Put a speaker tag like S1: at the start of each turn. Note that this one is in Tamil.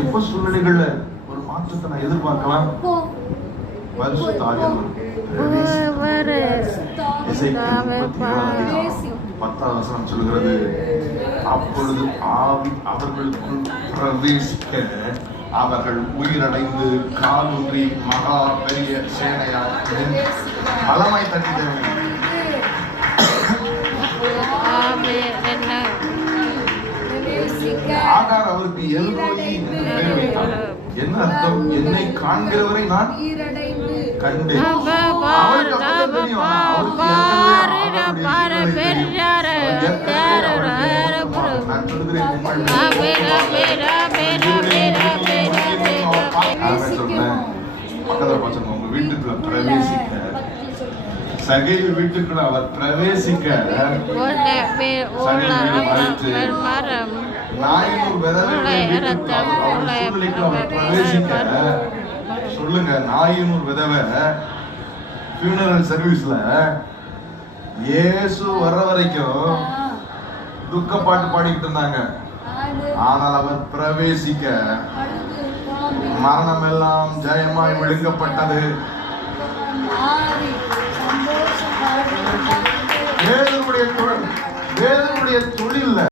S1: எப்ப சூழ்நிலைகள்ல ஒரு மாற்றத்தை நான் எதிர்பார்க்கலாம்? பத்தாவது வசனம் சொல்கிறது அப்பொழுது ஆவி அவர்களுக்குள் பிரவேசிக்க அவர்கள் உயிரடைந்து காலூன்றி மகா பெரிய சேனையாய் நின்று பலமாய் தட்டினார்கள் அவருக்கு என்ன அர்த்தம்? என்னை காண்கிறவரை நான்
S2: ஈரடைந்து
S1: கண்டேன் பக்கத்துல பசங்க உங்க வீட்டுக்குள்ள பிரவேசிக்க சகைவு வீட்டுக்குள்ள அவர் பிரவேசிக்க நாயூர் விதவை வீட்டுக்குள்ள அவர் அவர் சூழ்நிலைக்குள்ள அவர் பிரவேசிக்க. சொல்லுங்க நாயூர் விதவை ஃபியூனரல் சர்வீஸ்ல இயேசு வர்ற வரைக்கும் துக்க பாட்டு பாடிக்கிட்டு இருந்தாங்க. ஆனால் அவர் பிரவேசிக்க மரணம் எல்லாம் ஜெயமாய் விழுங்கப்பட்டது. வேதனுடைய வேதனுடைய